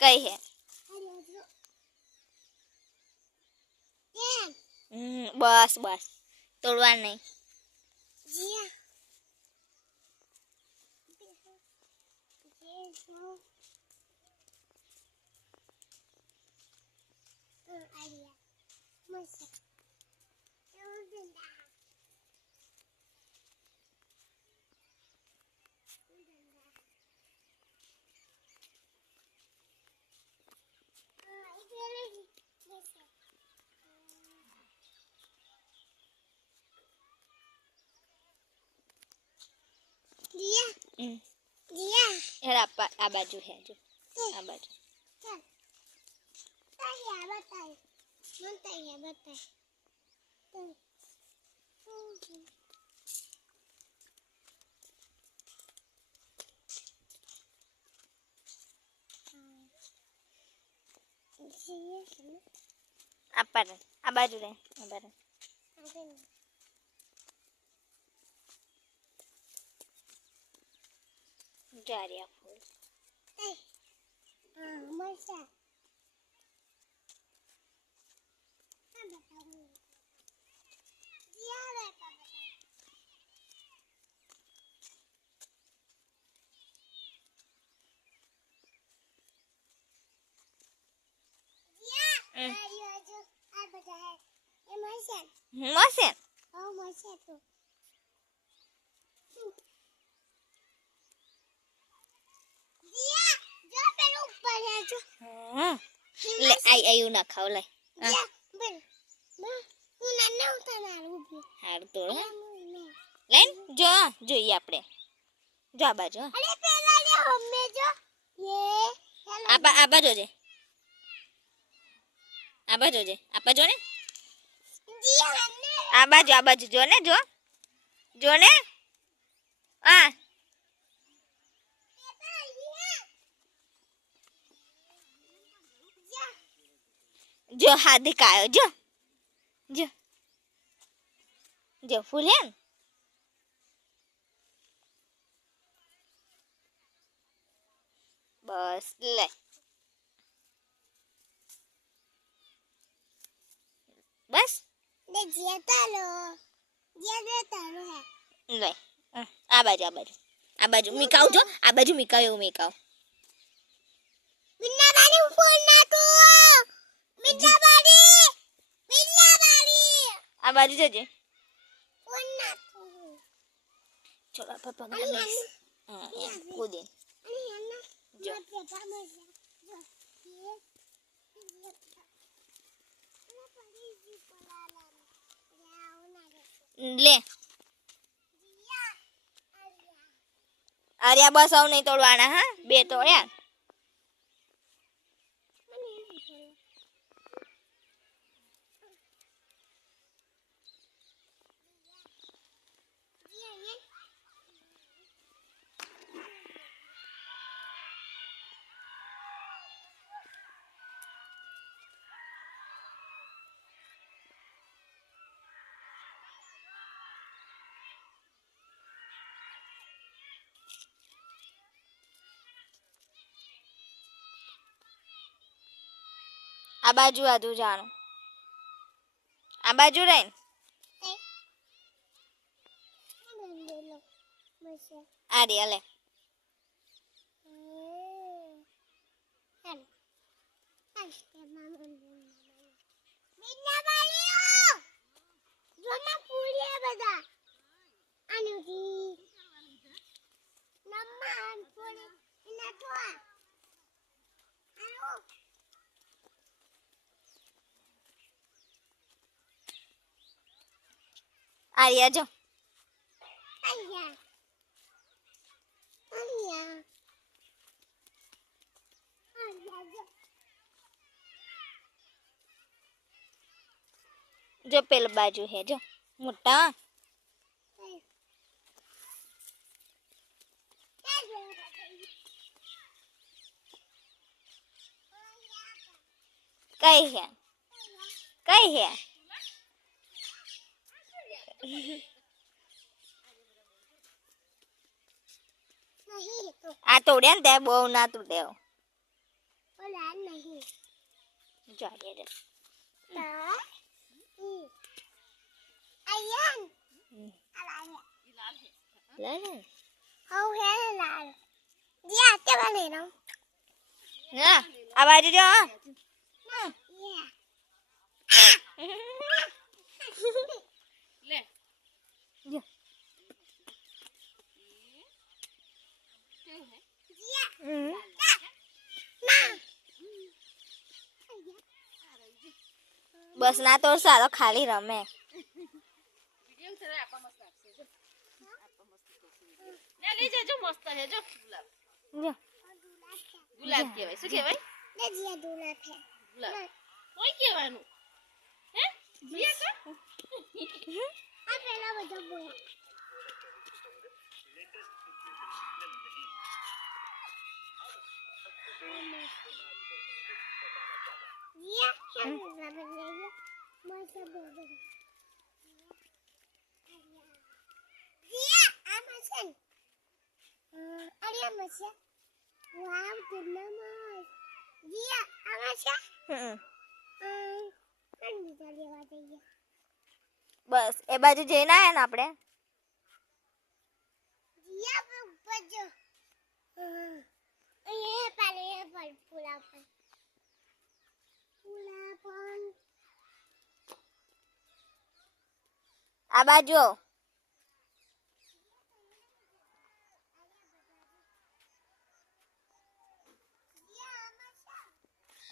કઈ હે બસ બસ તોડવા નહીં આ બાજુ હે જો આ બાજુ આ બાજુ રે આ બાજુ જારિયા ફૂલ મરચા મસેન તો લે આઈ ના ખાવ લે હાર તો લેન જો જોઈએ આપણે જો આ બાજુ આ બાજુ જે આ બાજુ જે આપા જો ને આ બાજુ જો ને જો ને આ જો હાર્દિક આવ્યો જો ફૂલ હે બસ લે બસ લે આ બાજુ મીકાવ જો આ બાજુ મીકાવ એવું મીકાવ આ બાજુ જજે ચલો પપ્પા કૂદે જો લે અરે બસ આવ નહીં તોડવાના હા બે તોડ્યા આ બાજુ આધું જાણું આ બાજુ રહીને આ રે લે આર્યા જો જો પેલી બાજુ હે જો મોટા કઈ હે આ તોડ્યા ને ત્યાં બહુ ના તૂટે લાલ નહીં જો દે દે લાલ આયન લાલ લે લે હો હે લાલ દિયા તે બને નો હા આ બાજુ જો લે જો બસ ના તો સારો ખાલી રમે લઈ જજો મસ્ત છે જો ગુલાબ જો ગુલાબ કહેવાય શું કહેવાય ને જીયા દુલા ફે ગુલાબ કોઈ કહેવાનું હે જીયા કા આ પેલા બધા બોલ જીયા કેમ લાગે મસ્ત બોલ જીયા આ મસન અરે મસન વાવ કેટલા મસ્ત જીયા આ મસન કંઈ લેવા જઈએ બસ એ બાજુ જઈને આયા ને આપણે જીયા પર ઉપર જો એ પર પૂરા પર આ બાજુ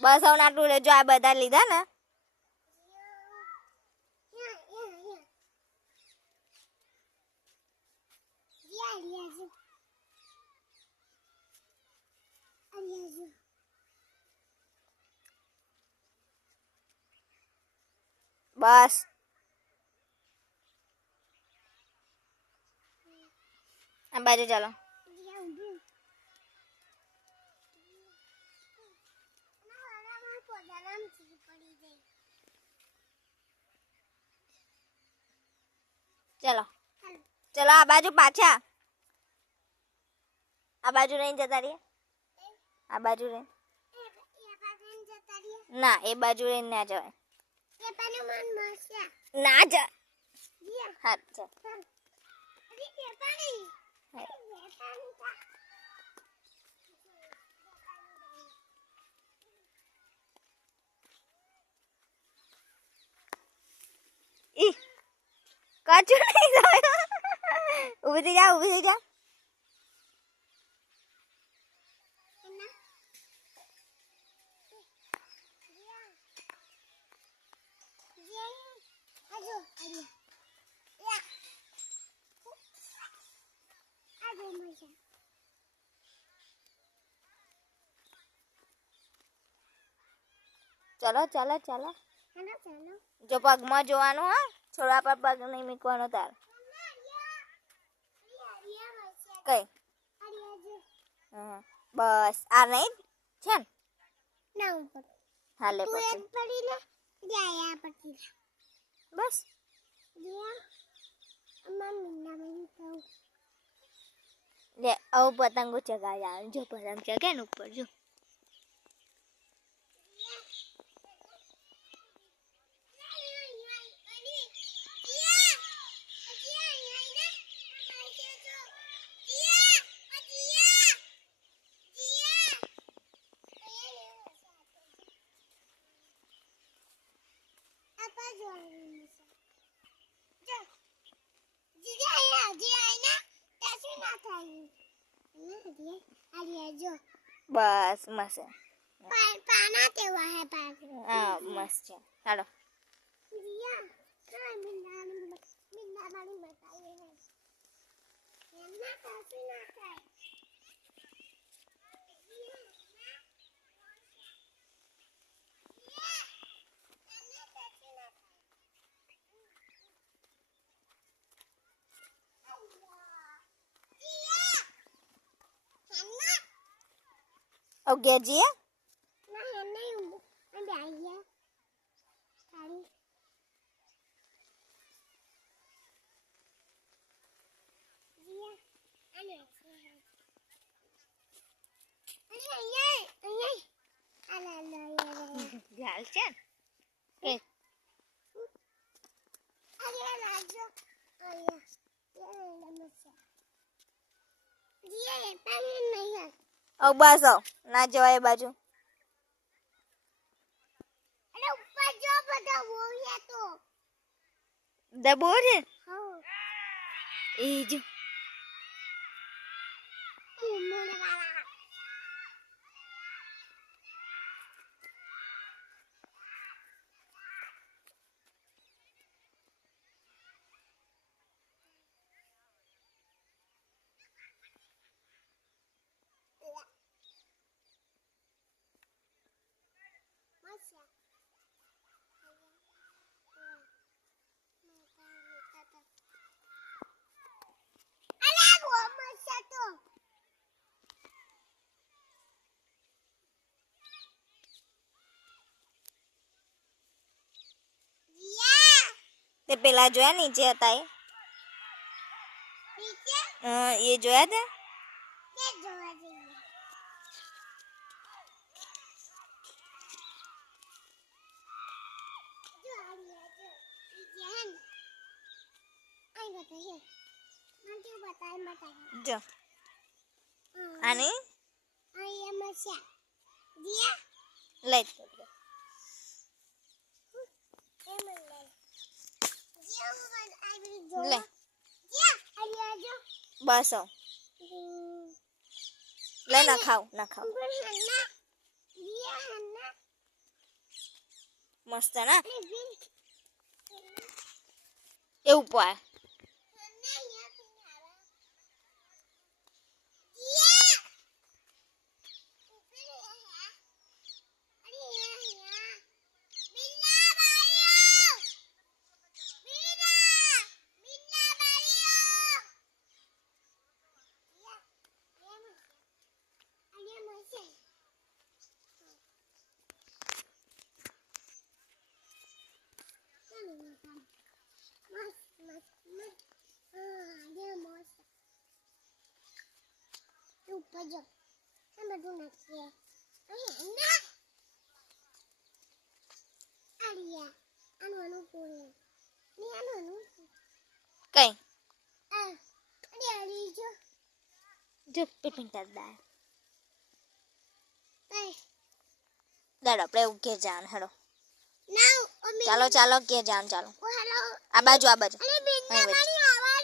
બસ હવે આટલું લેજો આ બધા લીધા ને બસ આ બાજુ ચાલો ચલો ચલો આ બાજુ પાછા આ બાજુ રહીને જતા રહીએ આ બાજુ રહીને ના એ બાજુ રહીને ના જવાય ના જા હા ચાલ ઈ કાચું નહીં જાય ઊભી થઈ જા ઊભી થઈ જા ચલો ચલો ચલો જો પગમાં જોવાનું હા છોડવા પર પગ નહીં મૂકવાનો તાર કઈ બસ આ નહીં છે ને હા લે બસ લે આવું પતંગો ચગાવ્યા જો પતંગ ચગે ને ઉપર જો બસ મસ્ત પાના તેવા હે હા મસ્ત છે ચાલો ઓકે જી હાલ છે ને કે અરે લાજો અહીંયા નમસ્કાર જીએ પાણી નહીં બસ ના જવાય એ બાજુ અરે ઉપર જો બધા બોયા તો દબો છે હા એ જો મોને વાળા તે પેલા જોયા નીચે હતા એ જોયા તે જો આની લઈ લે બસ લે ના ખાવ મસ્ત ના એવું પાય ઉપર જો આ બધું નાખીએ અહીંયા આલિયા આનું પૂરે ની આનું કઈ અરે આલી જો પિપિન દાદા Đây. દાડ આપણે એવું ઘેર જવાનું હેડો Nào, ôm mình. ચાલો ઘેર જવાનું ચાલો Oh, hello. આ બાજુ Anh Bình ra bắn hả ba?